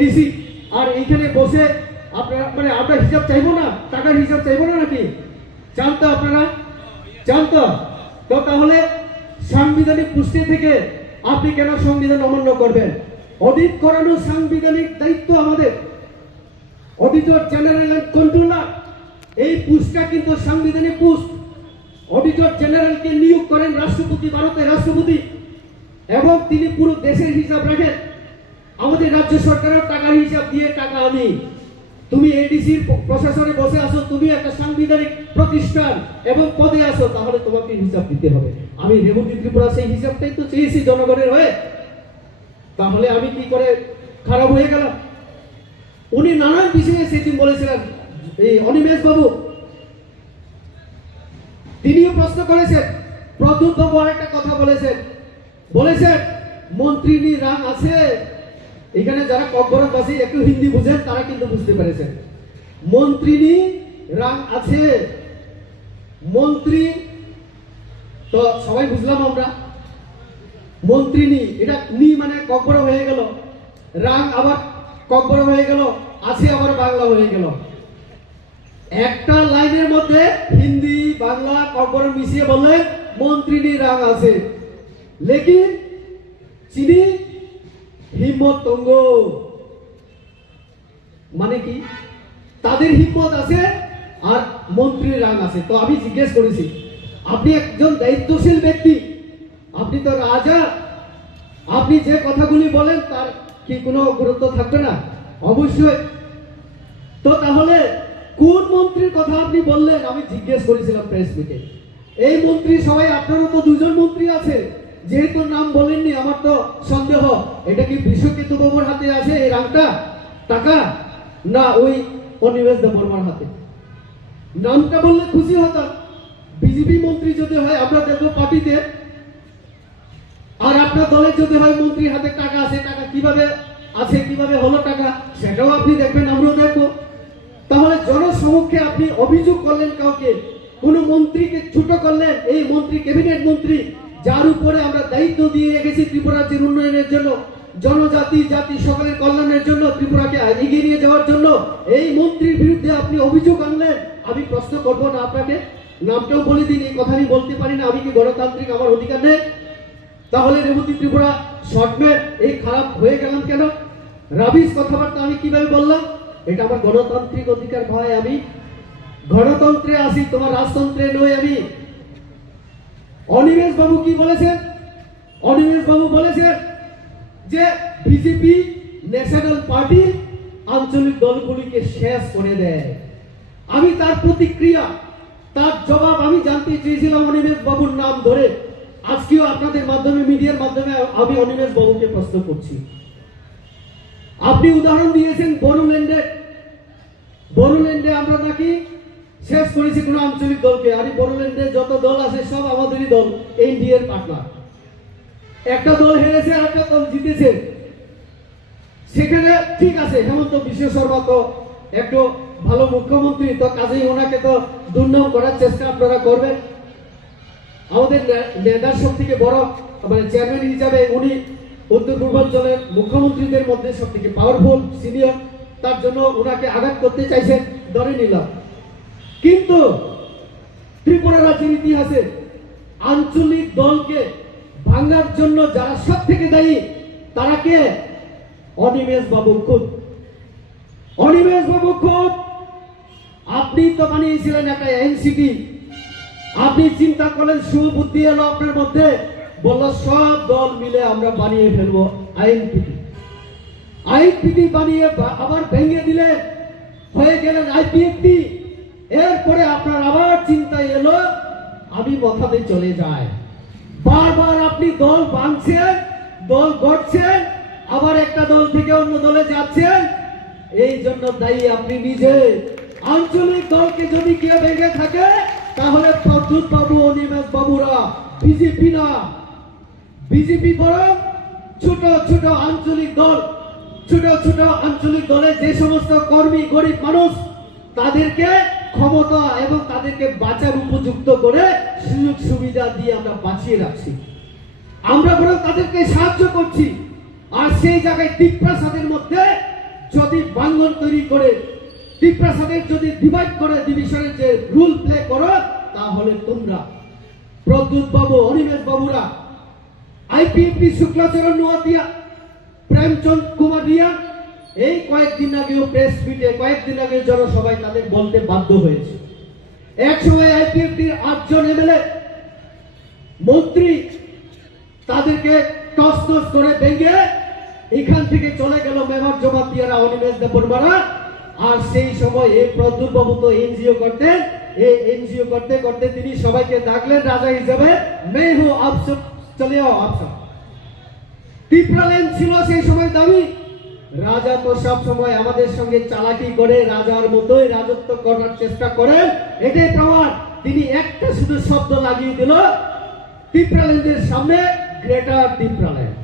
ADC, আর এইখানে বসে আপনারা মানে আমরা হিসাব চাইবো না, টাকার হিসাব চাইবো না নাকি? চান তো আপনারা? চান তো? তো তাহলে সাংবিধানিক পুষ্টি থেকে আপনি কেন সংবিধান অমান্য করবেন? অডিট করানো সাংবিধানিক দায়িত্ব আমাদের। অডিটর জেনারেল এন্ড কন্ট্রোলার, এই পুস্টটা কিন্তু সাংবিধানিক পুস্ট। অডিটর জেনারেলকে নিয়োগ করেন রাষ্ট্রপতি, ভারতের রাষ্ট্রপতি, এবং তিনি পুরো দেশের হিসাব রাখেন। আমাদের রাজ্য সরকারের টাকার হিসাব দিয়ে টাকা আনি। তুমি এডিসির প্রশাসনে বসে আসো, তুমি একটা সাংবিধানিক প্রতিষ্ঠান এবং পদে আসো, তাহলে তোমাকে হিসাব দিতে হবে। আমি রেবতী ত্রিপুরা সেই হিসাবটাই তো চেয়েছি জনগণের হয়ে। তাহলে আমি কি করে খারাপ হয়ে গেলাম? উনি নানান বিষয়ে সেদিন বলেছিলেন, এই অনিমেষ বাবু তিনিও প্রশ্ন করেছেন, প্রদ্যুৎ বাবু আরেকটা কথা বলেছেন, মন্ত্রিনী রাং আছে। এখানে যারা ককবরকবাসী একটু হিন্দি বুঝেন তারা কিন্তু বুঝতে পেরেছেন। মন্ত্রিনী রাং আছে, মন্ত্রী তো সবাই বুঝলাম আমরা। মন্ত্রিনী, এটা নি মানে ককবর হয়ে গেল, রাং আবার ককবর হয়ে গেল, আছে আবার বাংলা হয়ে গেল। একটা লাইনের মধ্যে হিন্দি বাংলা ককবর মিশিয়ে বললেন মন্ত্রিনী রাং আছে, লেকিন চিনি হিম্মত তঙ্গ, মানে কি তাদের হিম্মত আছে আর মন্ত্রীর রাং আছে। তো আমি জিজ্ঞেস করেছি, আপনি একজন দায়িত্বশীল ব্যক্তি, আপনি তো রাজা, আপনি যে কথাগুলি বলেন তার কি কোনো গুরুত্ব থাকবে না? অবশ্যই। তো তাহলে কোন মন্ত্রীর কথা আপনি বললেন? আমি জিজ্ঞেস করেছিলাম প্রেস মিটে। এই মন্ত্রী সবাই, আপনারও তো দুজন মন্ত্রী আছে, যেহেতু নাম বলেননি আমার তো সন্দেহ, এটা কি বিশ্বকেতু বাবুর হাতে আছে এই রাংটা টাকা, না ওই অনিমেষ দেববর্মার হাতে? নামটা বললে খুশি হতাম। বিজেপি মন্ত্রী যদি হয় আমরা দেখবো পার্টিতে, আর আপনার দলের যদি হয় মন্ত্রীর হাতে টাকা আছে, টাকা কিভাবে আছে, কিভাবে হলো টাকা, সেটাও আপনি দেখবেন, আমরাও দেখবো। তাহলে জনসমক্ষে আপনি অভিযোগ করলেন কাউকে, কোন মন্ত্রীকে ছোট করলেন, এই মন্ত্রী ক্যাবিনেট মন্ত্রী যার উপরে আমরা দায়িত্ব দিয়ে রেখেছি ত্রিপুরা রাজ্যের উন্নয়নের জন্য, জনজাতি জাতি সকলের কল্যাণের জন্য, ত্রিপুরাকে এগিয়ে নিয়ে যাওয়ার জন্য, এই মন্ত্রীর বিরুদ্ধে আপনি অভিযোগ আনলেন। আমি প্রশ্ন করবো না আপনাকে, নামটাও বলে দিন, এই কথা আমি বলতে পারি না, আমি কি গণতান্ত্রিক, আমার অধিকার নেই? তাহলে রেবতী ত্রিপুরা শর্টমেট এই খারাপ হয়ে গেলাম কেন? রাবিশ কথাবার্তা আমি কিভাবে বললাম? এটা আমার গণতান্ত্রিক অধিকার ভাই, আমি গণতন্ত্রে আসি, তোমার রাজতন্ত্রে নই আমি। অনিমেষ বাবু কি বলেছেন? অনিমেষ বাবু বলেছেন যে বিজেপি ন্যাশনাল পার্টি আঞ্চলিক দলগুলিকে শেষ করে দেয়। আমি তার প্রতিক্রিয়া, তার জবাব আমি জানতে চেয়েছিলাম অনিমেষ বাবুর নাম ধরে। আজকেও আপনাদের মাধ্যমে, মিডিয়ার মাধ্যমে আমি অনিমেষ বাবুকে প্রশ্ন করছি। আপনি উদাহরণ দিয়েছেন বড়োল্যান্ডে, বড়োল্যান্ডে আমরা নাকি শেষ করেছি কোন আঞ্চলিক দলকে। আর বড়োল্যান্ডে যত দল আছে সব আমাদেরই দল, এনডিএর পার্টনার। একটা দল হেরেছে আর একটা দল জিতেছে, সেখানে ঠিক আছে, হেমন্ত বিশ্ব শর্মা তো একটু ভালো মুখ্যমন্ত্রী, তো কাজেই ওনাকে তো দুর্নাম করার চেষ্টা আপনারা করবেন। আমাদের নেতার সব থেকে বড় মানে চেয়ারম্যান হিসাবে উনি উত্তর পূর্বাঞ্চলের মুখ্যমন্ত্রীদের মধ্যে সব থেকে পাওয়ারফুল সিনিয়র, তার জন্য ওনাকে আঘাত করতে চাইছেন, ধরে নিলাম। কিন্তু ত্রিপুরা রাজ্যের ইতিহাসে আঞ্চলিক দলকে ভাঙার জন্য যারা সব থেকে দায়ী তারা কে? অনিমেষ বাবু খুদ। অনিমেষ বাবু খুদ। আপনি তো বানিয়েছিলেন একটা এনসিটি, আপনি চিন্তা করলেন, সুবুদ্ধি এলো আপনার মধ্যে, বলল সব দল মিলে আমরা বানিয়ে ফেলবো আইএনপিটি। আইএনপিটি বানিয়ে আবার ভেঙে দিলে হয়ে গেলেন আইপিএফটি। এরপরে আপনার আবার চিন্তা এলো আমি মাথাতে চলে যাই। বারবার আপনি দল ভাঙছেন, দল গড়ছেন, আবার একটা দল থেকে অন্য দলে যাচ্ছেন। এই জন্য দায়ী আপনি নিজে। আঞ্চলিক দলকে যদি কেউ ভেঙে থাকে তাহলে প্রদ্যুৎ বাবু, অনিমেষ বাবুরা, বিজেপি না। বিজেপি বরং ছোট ছোট আঞ্চলিক দল, ছোট ছোট আঞ্চলিক দলে যে সমস্ত কর্মী গরিব মানুষ তাদেরকে ক্ষমতা এবং তাদেরকে বাঁচার উপযুক্ত করে সুযোগ সুবিধা দিয়ে আমরা বাঁচিয়ে রাখছি। আমরা বরং তাদেরকে সাহায্য করছি। আর সেই জায়গায় দীপ্রাসাদের মধ্যে যদি বাঙ্গন তৈরি করে ত্রিপ্রাসাদের যদি ডিভাইড করে ডিভিশনের যে রুল প্লে করো, তাহলে তোমরা প্রদ্যুৎ বাবু, অনিমেষ বাবুরা, আইপিএফটি শুক্লাচরণ নোয়াতিয়া, প্রেমচন্দ কুমার রিয়া এই কয়েকদিন আগেও প্রেস মিটে, কয়েকদিন আগে জনসভায় তাদের বলতে বাধ্য হয়েছে। এক সময় আইপিএফটির 8 জন এমএলএ মন্ত্রী তাদেরকে টস করে ভেঙে এখান থেকে চলে গেল মেবার জমাতিয়ারা, অনিমেষ দেববর্মারা। আর সেই সময় এই প্রদ্যুৎ বাবু তো এনজিও করতেন, এই এনজিও করতে করতে তিনি সবাইকে ডাকলেন রাজা হিসেবে, মে হো আপ সব চলে আও আপ সব। ত্রিপুরাল্যান্ড ছিল সেই সময় দাবি। রাজা তো সব সময় আমাদের সঙ্গে চালাকি করে রাজার মতোই রাজত্ব করার চেষ্টা করেন, এটাই প্রমাণ। তিনি একটা শুধু শব্দ লাগিয়ে দিল ত্রিপুরাল্যান্ডের সামনে, গ্রেটার ত্রিপুরাল্যান্ড।